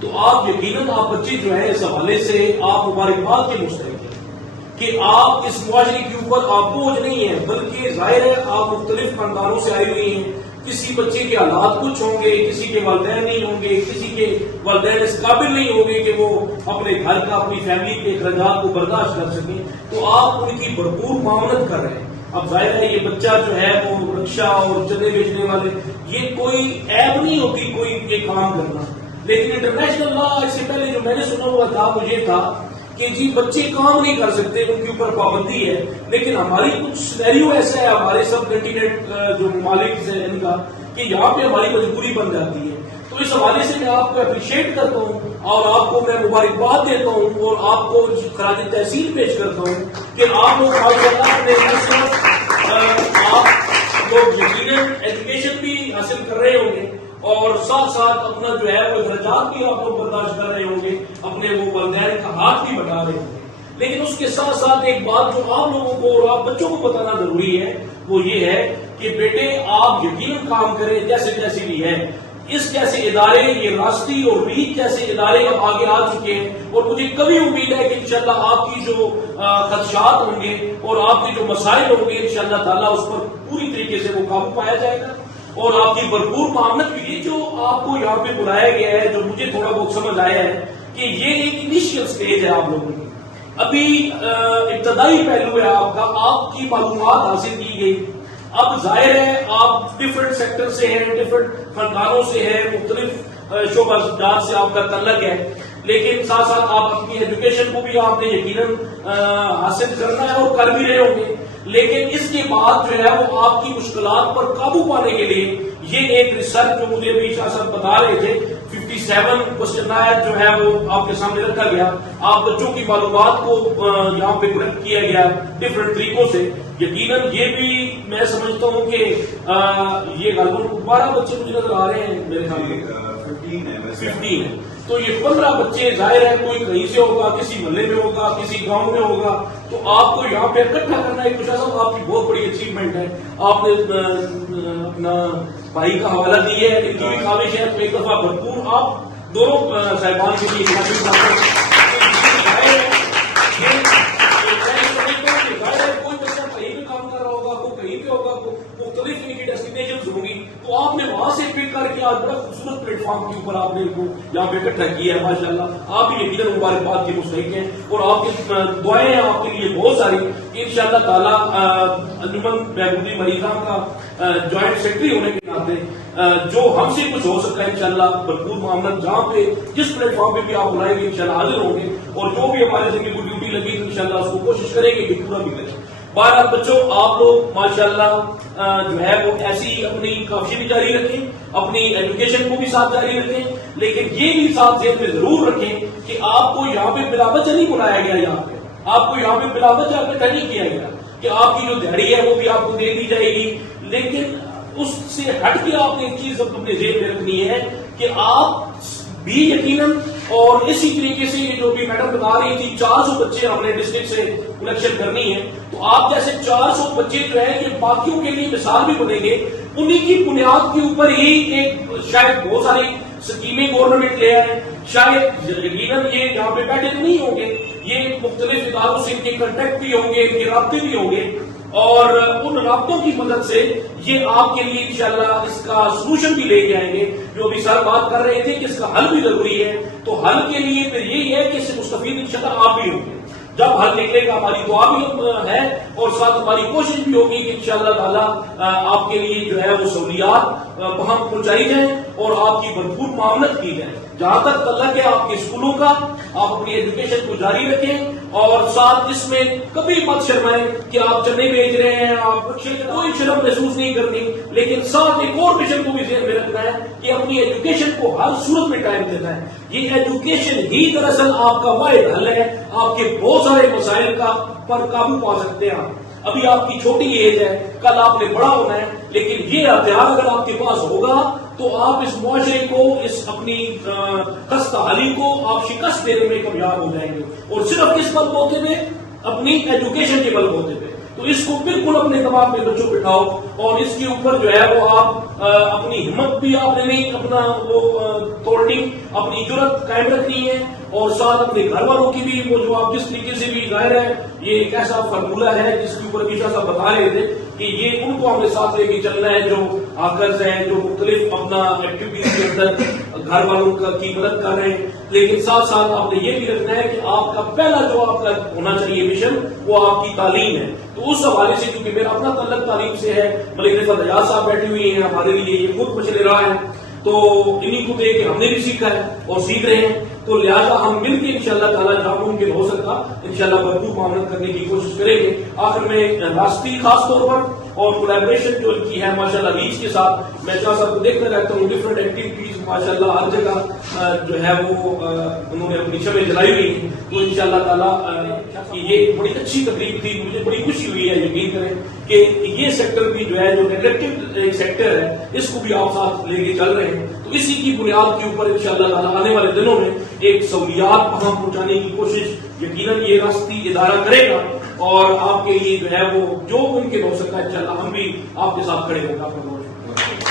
تو آپ یقیناً آپ بچے جو ہے اس حوالے سے آپ مبارکباد کے مستحق ہیں کہ آپ اس معاشرے کے اوپر آپ بوجھ نہیں ہیں، بلکہ ظاہر ہے آپ مختلف خاندانوں سے آئی ہوئی ہیں. کسی بچے کے حالات کچھ ہوں گے، کسی کے والدین نہیں ہوں گے، کسی کے والدین اس قابل نہیں ہوں گے کہ وہ اپنے گھر کا اپنی فیملی کے اخراجات کو برداشت کر سکیں، تو آپ ان کی بھرپور معاونت کر رہے ہیں. اب ظاہر ہے یہ بچہ جو ہے وہ رکشا اور چنے بیچنے والے، یہ کوئی عیب نہیں ہوتی کوئی یہ کام کرنا، لیکن انٹرنیشنل لا اس سے پہلے جو میں نے سنا ہوا تھا مجھے تھا کہ جی بچے کام نہیں کر سکتے، ان کے اوپر پابندی ہے. لیکن ہماری کچھ سینیریو ایسا ہے ہمارے سب کنٹیننٹ جو ممالک ہیں ان کا کہ یہاں پہ ہماری مجبوری بن جاتی ہے. تو اس حوالے سے میں آپ کو اپریشیٹ کرتا ہوں اور آپ کو میں مبارکباد دیتا ہوں اور آپ کو خراج تحسین پیش کرتا ہوں کہ آپ لوگ آپ لوگ یقیناً ایجوکیشن بھی حاصل کر رہے ہوں گے اور ساتھ ساتھ اپنا جو ہے وہ اخراجات بھی آپ لوگ برداشت کر رہے ہوں گے، اپنے وہ والدین کا ہاتھ بھی بٹا رہے ہوں گے. لیکن اس کے ساتھ ساتھ ایک بات جو آپ لوگوں کو اور آپ بچوں کو بتانا ضروری ہے وہ یہ ہے کہ بیٹے آپ یقیناً کام کریں جیسے بھی ہے. اس جیسے ادارے، یہ راستی اور ریچ جیسے ادارے اب آگے آ چکے ہیں اور مجھے کبھی امید ہے کہ انشاءاللہ آپ کی جو خدشات ہوں گے اور آپ کے جو مسائل ہوں گے انشاءاللہ تعالیٰ اس پر پوری طریقے سے وہ قابو پایا جائے گا اور آپ کی بھرپور معاونت کے لیے جو آپ کو یہاں پہ بلایا گیا ہے، جو مجھے تھوڑا بہت سمجھ آیا ہے کہ یہ ایک انیشیل سٹیج ہے آپ لوگوں کی. ابھی ابتدائی پہلو ہے آپ کا، آپ کی معلومات حاصل کی گئی. اب ظاہر ہے آپ ڈفرنٹ سیکٹر سے ہیں، ڈفرنٹ خاندانوں سے ہیں، مختلف شعبہ جات سے آپ کا تعلق ہے، لیکن ساتھ ساتھ آپ اپنی ایجوکیشن کو بھی آپ نے یقیناً حاصل کرنا ہے اور کر بھی رہے ہوں گے. لیکن اس کے بعد جو ہے وہ آپ کی مشکلات پر قابو پانے کے لیے یہ ایک ریسرچ جو مجھے ابھی شاہ صاحب بتا رہے تھے 57 کوسچن جو ہے وہ آپ کے سامنے رکھا گیا. آپ بچوں کی معلومات کو یہاں پہ کلیکٹ کیا گیا ڈفرنٹ طریقوں سے. یقیناً یہ بھی میں سمجھتا ہوں کہ یہ غالباً 12 بچے مجھے نظر آ رہے ہیں، میرے خیال میں 15 ہے. تو یہ 15 بچے ظاہر ہے کوئی کہیں سے ہوگا، کسی محلے میں ہوگا، کسی گاؤں میں ہوگا، تو آپ کو یہاں پہ اکٹھا کرنا ایک صاحب آپ کی بہت بڑی اچیومنٹ ہے. آپ نے اپنا بھائی کا حوالہ دی ہے، ان کی بھی خواہش ہے تو ایک دفعہ بھرپور آپ دونوں صاحبان کے لیے کوئی بچہ کہیں پہ کام کر رہا ہوگا، کوئی کہیں پہ ہوگا، مختلف ان کی ڈیسٹینیشنز ہوں گی، تو آپ نے وہاں سے پک کر کے آج بڑا خوبصورت پلیٹ فارم کے اوپر آپ نے ان کو یہاں پہ اکٹھا کیا ہے. ماشاءاللہ آپ بھی یقیناً مبارکباد کے مستحق ہیں اور آپ کی دعائیں ہیں آپ کے لیے بہت ساری. انشاءاللہ تعالیٰ انجمن بہبودی مریضاں کا جوائنٹ سیکرٹری ہونے کے ناطے جو ہم سے کچھ ہو سکتا ہے انشاءاللہ بھرپور معاملات جہاں پہ جس پلیٹ فارم پہ بھی آپ بلائیں گے انشاءاللہ حاضر ہوں گے اور جو بھی ہمارے ذمہ کوئی ڈیوٹی لگی انشاءاللہ اس کو کوشش کریں گے کہ پورا بھی کریں. بہرحال بچوں آپ لوگ ماشاءاللہ جو ہے وہ ایسی اپنی کاوشیں بھی جاری رکھیں، اپنی ایجوکیشن کو بھی ساتھ جاری رکھیں، لیکن یہ بھی ساتھ ذہن میں ضرور رکھیں کہ آپ کو یہاں پہ بلا وجہ نہیں بلایا گیا. یہاں پہ آپ کو یہاں پہ بلا وجہ اکٹھا نہیں کیا گیا کہ آپ کی جو دیہڑی ہے وہ بھی آپ کو دے دی جائے گی. لیکن اس سے ہٹ کے آپ نے ایک چیز اپنے ذہن میں رکھنی ہے کہ آپ بھی یقیناً اور اسی طریقے سے جو بھی میڈم بتا رہی تھی 400 بچے ہم نے ڈسٹرکٹ سے کلیکشن کرنی ہے، تو آپ جیسے 400 بچے جو ہے یہ باقیوں کے لیے مثال بھی بنیں گے. انہی کی بنیاد کے اوپر ہی ایک شاید بہت ساری اسکیمیں گورنمنٹ لے آئے، شاید یقیناً یہ یہاں پہ بیٹھے نہیں ہوں گے، یہ مختلف اداروں سے ان کے کنٹیکٹ بھی ہوں گے، ان کے رابطے بھی ہوں گے اور ان رابطوں کی مدد سے یہ آپ کے لیے انشاءاللہ اس کا سولوشن بھی لے کے آئیں گے. جو ابھی سر بات کر رہے تھے کہ اس کا حل بھی ضروری ہے، تو حل کے لیے پھر یہی ہے کہ اس سے مستفید انشاءاللہ آپ بھی ہوں گے. جب حل نکلے گا ہماری دعا بھی ہے اور ساتھ ہماری کوشش بھی ہوگی کہ انشاءاللہ تعالیٰ آپ کے لیے جو ہے وہ سہولیات وہاں پہنچائی جائیں اور آپ کی بھرپور معاونت کی جائے. جہاں تک تعلق ہے آپ کے اسکولوں کا، آپ اپنی ایجوکیشن کو جاری رکھیں اور ساتھ اس میں کبھی مت شرمائیں کہ آپ چنے بیچ رہے ہیں، آپ کوئی شرم محسوس نہیں کرنی، لیکن ساتھ ایک اور مشن کو بھی ذہن میں رکھنا ہے کہ اپنی ایجوکیشن کو ہر صورت میں ٹائم دینا ہے. یہ ایجوکیشن ہی دراصل آپ کا واحد حل ہے، آپ کے بہت سارے مسائل کا پر قابو پا سکتے ہیں. ابھی آپ کی چھوٹی ایج ہے، کل آپ نے بڑا ہونا ہے، لیکن یہ ہتھیار اگر آپ کے پاس ہوگا تو آپ اس معاشرے کو، اس اپنی خستہ حالی کو آپ شکست دینے میں کامیاب ہو جائیں گے اور صرف کس بل بوتے پہ؟ اپنی ایجوکیشن کے بل بوتے پہ. تو اس کو بالکل اپنے دماغ میں بچوں بٹھاؤ اور اس کے اوپر جو ہے وہ آپ اپنی ہمت بھی آپ نے نہیں اپنا وہ توڑنی، اپنی جرت قائم رکھنی ہے اور ساتھ اپنے گھر والوں کی بھی وہ جو آپ جس طریقے سے بھی ظاہر ہے یہ ایک ایسا فارمولہ ہے جس کے اوپر عمیشہ صاحب بتا رہے تھے کہ یہ ان کو ہمیں ساتھ لے کے چلنا ہے جو آکرز ہیں جو مختلف اپنا ایکٹیویٹیز کے اندر گھر والوں کی مدد کر رہے ہیں، لیکن ساتھ ساتھ آپ نے یہ بھی رکھنا ہے کہ آپ کا پہلا جو آپ کا ہونا چاہیے مشن وہ آپ کی تعلیم ہے۔ تو اس حوالے سے کیونکہ میرا اپنا تعلق تعلیم سے ہے، ملک رفعت حجاز صاحب بیٹھے ہوئے ہیں ہمارے لیے یہ خود مشن رہا ہے، تو انہی کو دیکھ کے ہم نے بھی سیکھا ہے اور سیکھ رہے ہیں، تو لہٰذا ہم مل کے انشاءاللہ تعالیٰ جہاں ممکن ہو سکتا انشاءاللہ بھرپور معاونت کرنے کی کوشش کریں گے۔ آخر میں راستی خاص طور پر اور کولیبریشن جو ان کی ہے ماشاءاللہ لیڈس کے ساتھ، میں شاہ صاحب کو دیکھتا رہتا ہوں ڈفرینٹ ایکٹیویٹیز ماشاءاللہ ہر جگہ جو ہے وہ انہوں نے اپنی شمع جلائی ہوئی ہیں، تو انشاءاللہ تعالیٰ یہ بڑی اچھی تقریب تھی، مجھے بڑی خوشی ہوئی ہے، یقین کریں کہ یہ سیکٹر بھی جو ہے جو نیگلیکٹڈ ایک سیکٹر ہے اس کو بھی آپ ساتھ لے کے چل رہے ہیں، تو اسی کی بنیاد کے اوپر انشاءاللہ تعالیٰ آنے والے دنوں میں ایک سہولیات وہاں پہنچانے کی کوشش یقیناً یہ راستی ادارہ کرے گا اور آپ کے لیے جو ہے وہ جو ممکن ہو سکتا ہے انشاءاللہ ہم بھی آپ کے ساتھ کھڑے ہوں گے۔